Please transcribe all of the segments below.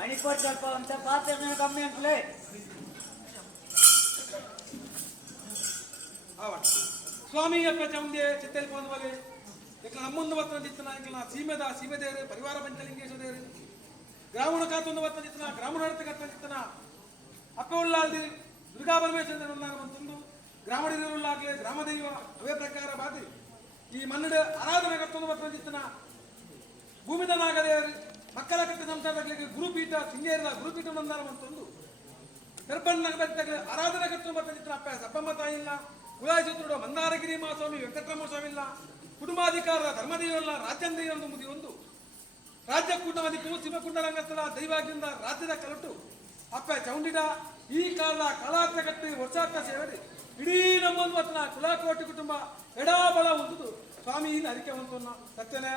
ಮಣಿಪುರ್ ಸ್ವಲ್ಪ ಅಂತ ಪಾತ್ರ ಕಮ್ಮಿ ಅಂತಲೇ ಸ್ವಾಮಿಯಪ್ಪ ಚೌಂಡೆ ಚಿತ್ತಲ್ಲಿ ಬಂದವಲೆ ಈಗ ನಮ್ಮೊಂದು ಬರ್ತಂದಿತ್ತನ ಈಗ ಸೀಮೆದೇವರು ಪರಿವಾರ ಪಂಚಲಿಂಗೇಶ್ವರೇರು ಗ್ರಾಮಣ ಕಾತೊಂದು ಬರ್ತಂದಿತ್ತನ ಗ್ರಾಮಣ ನಡತೆ ಕತ್ತಂದಿತ್ತನ ಅಪ್ಪ ಉಳ್ಳಾಲ್ದಿ ದುರ್ಗಾ ಪರಮೇಶ್ವರ ಬಂತಂದು ಗ್ರಾಮಡಿರುಳ್ಳಾಗಲೇ ಗ್ರಾಮದೈವ ಅವೇ ಪ್ರಕಾರ ಬಾದಿ ಈ ಮನ್ನಡ ಆರಾಧನೆ ಕತ್ತೊಂದು ಬರ್ತಂದಿತ್ತನ ಭೂಮಿದನಾಗದೇವರು ಮಕ್ಕಳ ಕಟ್ಟ ಸಂಸಾರಗಳಿಗೆ ಗುರುಪೀಠ ಸಿಂಗೇರಿದ ಗುರುಪೀಠ ಬಂದಾರ ಅಂತಂದು ದರ್ಬನ್ ನಗರ ಆರಾಧನೆ ಕತ್ತೊಂದು ಬರ್ತಂದಿತ್ತನ ಅಪ್ಪ ಸಬ್ಬಮ್ಮ ತಾಯಿಲ್ಲ ಕುಲಾಯಿಸುತ್ತಿರುವ ಮಂದಾರಗಿರಿ ಮಹಾಸ್ವಾಮಿ ವೆಂಕಟರಮಣ ಸ್ವಾಮಿಲ್ಲ ಕುಟುಂಬಾಧಿಕಾರದ ಧರ್ಮದೇವಲ್ಲ ರಾಜ್ಯಂದೇವರನ್ನು ಮುದಿ ಒಂದು ರಾಜ್ಯ ಕೂಟಮದಿಪ್ಪು ಶಿವಕುಂಡ ರಂಗಸ್ಥಳ ದೈವಾಗ್ಯದಿಂದ ರಾಜ್ಯದ ಕಲಟು ಅಪ್ಪ ಚೌಂಡಿಡ ಈ ಕಾಲದ ಕಲಾತ್ಮಕತೆ ವರ್ಷಾರ್ಥ ಸೇವೆ ಇಡೀ ನಮ್ಮೊಂದು ವತನ ಕುಲಾಕೋಟಿ ಕುಟುಂಬ ಎಡಾಬಲ ಹೊಂದುದು ಸ್ವಾಮಿ ಅರಿಕೆ ಹೊಂದನ್ನ ಸತ್ಯನೇ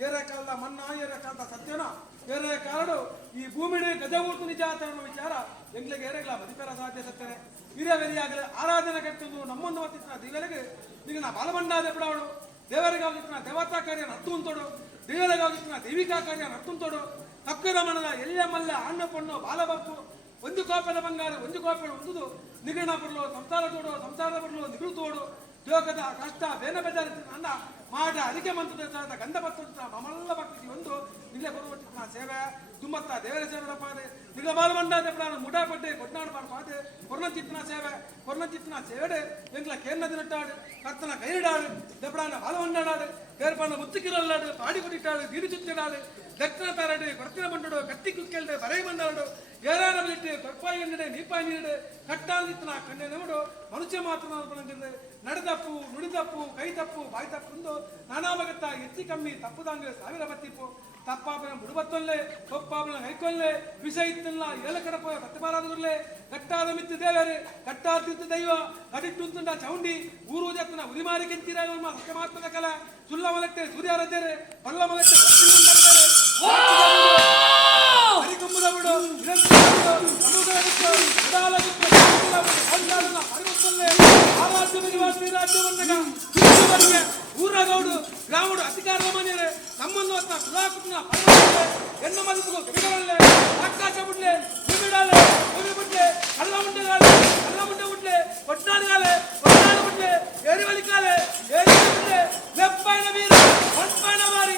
ಏರ ಕಾಲದ ಮನ್ನ ಏರ ಕಾಲದ ಸತ್ಯನ ಏರ ಕಾರಡು ಈ ಭೂಮಿಡಿ ಗಜವೂರ್ತು ನಿಜ ಅನ್ನೋ ವಿಚಾರ ಎಂಗ್ಲಿಗೆ ಏರೆಗಳ ಮದಿಪೆರ ಸಾಧ್ಯ ಸತ್ಯನೇ ಹಿರಿಯವೆರಿಯಾಗಲೇ ಆರಾಧನೆ ಕಟ್ಟುದು ನಮ್ಮೊಂದು ಹೊತ್ತಿನ ದಿವೆಲೆಗೆ ಈಗ ನಾ ಬಾಲಮಂಡಾದ ಬಿಡಾವಡು ದೇವರಿಗಾಗಿತ್ತಿನ ದೇವತಾ ಕಾರ್ಯ ನತ್ತು ಅಂತೋಡು ದೇವರಿಗಾಗಿತ್ತಿನ ದೈವಿಕಾ ಕಾರ್ಯ ನತ್ತು ಅಂತೋಡು ತಕ್ಕದ ಮನದ ಎಳ್ಳೆ ಮಲ್ಲ ಹಣ್ಣು ಪಣ್ಣು ಬಾಲಬಪ್ಪು ಒಂದು ಕೋಪದ ಬಂಗಾರ ಒಂದು ಕೋಪೆ ಒಂದು ನಿಗಣ ಬರಲು ಸಂಸಾರ ತೋಡು ಸಂಸಾರ ಬರಲು ನಿಗುಳು ತೋಡು ಜೋಗದ ಕಷ್ಟ ಬೇನ ಬೆದರ ಅನ್ನ ಮಾಡ ಅಡಿಕೆ ಮಂತ್ರದ ಗಂಧ ಪತ್ರ ಮಮಲ್ಲ ಭಕ್ತಿ ಒಂದು ನಿಲ್ಲೆ ಬರುವಂತ ಸೇವೆ ತುಂಬತ್ತ ದೇವರ ಸೇವೆ ಪಾದೆ ನಿಗಳ ಬಾಲು ಮಂಡ ದೆಪ್ಪಡಾನ ಮುಡಾ ಪಡ್ಡೆ ಕೊಟ್ನಾಡು ಪಾಡು ಪಾದೆ ಕೊರ್ನ ಚಿತ್ತನ ಸೇವೆ ಎಂಗ್ಲ ಕೇರ್ನ ದಿನಟ್ಟಾಡು ಕರ್ತನ ಕೈರಿಡಾಡು ದೆಪ್ಪಡಾನ ಬಾಲು ಮಂಡಾಡು ಬೇರ್ಪಣ್ಣ ಮುತ್ತುಕಿರಲ್ಲಾಡು ಪಾಡಿ ಕೊಟ್ಟಿಟ್ಟಾಡು ದೀಡು ಚುತ್ತಿಡಾಡು ದಕ್ಷಿಣ ತಾರಾಡು ಕೊಡ್ತಿನ ಬಂಡಡು ಕತ್ತಿ ಕುಕ್ಕೆಲ್ಡೆ ಬರೈ ಬಂದಾಡು ಏರಾನ ಬಿಟ್ಟು ಕೊಪ್ಪಾಯಿ ಎನ್ನಡೆ ನೀಪಾಯಿ ನೀಡು ಕಟ್ಟಾಂದಿತ್ತನ ಕಣ್ಣೆ ನೋಡು ಮನುಷ್ಯ ಮಾತ್ರ ನಡೆದಪ್ಪು ನುಡಿದಪ್ಪು ಕೈ ತಪ್ಪು ಬಾಯಿ ತಪ್ಪು ನಾನಾ ಬಗತ್ತ ಹೆಚ್ಚಿ ಕಮ್ಮಿ ತಪ್ಪುದಂಗ ಸಾವಿರ ಬತ್ತಿಪ್ಪು ತಪ್ಪಾಪನ ಬುಡುಬತ್ತೊಲ್ಲೆ ಕೊಪ್ಪಾಪನ ಕೈಕೊಲ್ಲೆ ವಿಷ ಇತ್ತಲ್ಲ ಏಳ ಕಡಪ ಕತ್ತಬಾರದುರ್ಲೆ ಕಟ್ಟಾದ ಮಿತ್ತು ದೇವರೇ ಕಟ್ಟಾತಿತ್ತು ದೈವ ಕಡಿಟ್ಟುಂತುಂಡ ಚೌಂಡಿ ಊರು ಜತ್ತನ ಉರಿಮಾರಿ ಕೆಂತಿರ ಸತ್ಯಮಾತ್ಮಕ ಕಲ ಸುಲ್ಲ ಮಲಟ್ಟೆ ಸೂರ್ಯಾರದ್ದರೆ ಬಲ್ಲ ಮಲಟ್ಟೆ ಹರಿಕೊಂಬುದ ಬಿಡು ಸಮುದ್ರ ಊರಗೌಡು ಗ್ರಾಮಡು ಅಧಿಕಾರದ ಮನೆಯರೆ ನಮ್ಮನ್ನು ಕುಲಾಕುಟ್ನ ಹೆಣ್ಣು ಮದುಕು ಕಿವಿಗಳಲ್ಲೇ ಆಕಾಶ ಬಿಡ್ಲೆ ಕಿವಿಡಾಲೆ ಕಿವಿ ಬಿಡ್ಲೆ ಕಳ್ಳ ಮುಂಡೆ ಬಿಡ್ಲೆ ಒಟ್ಟಾಡುಗಾಲೆ ಬಿಡ್ಲೆ ಏರಿವಲಿಕಾಲೆ ಏರಿ ಬಿಡ್ಲೆ ಲೆಪ್ಪೈನ ವೀರ ಹೊಟ್ಪೈನ ಮಾರಿ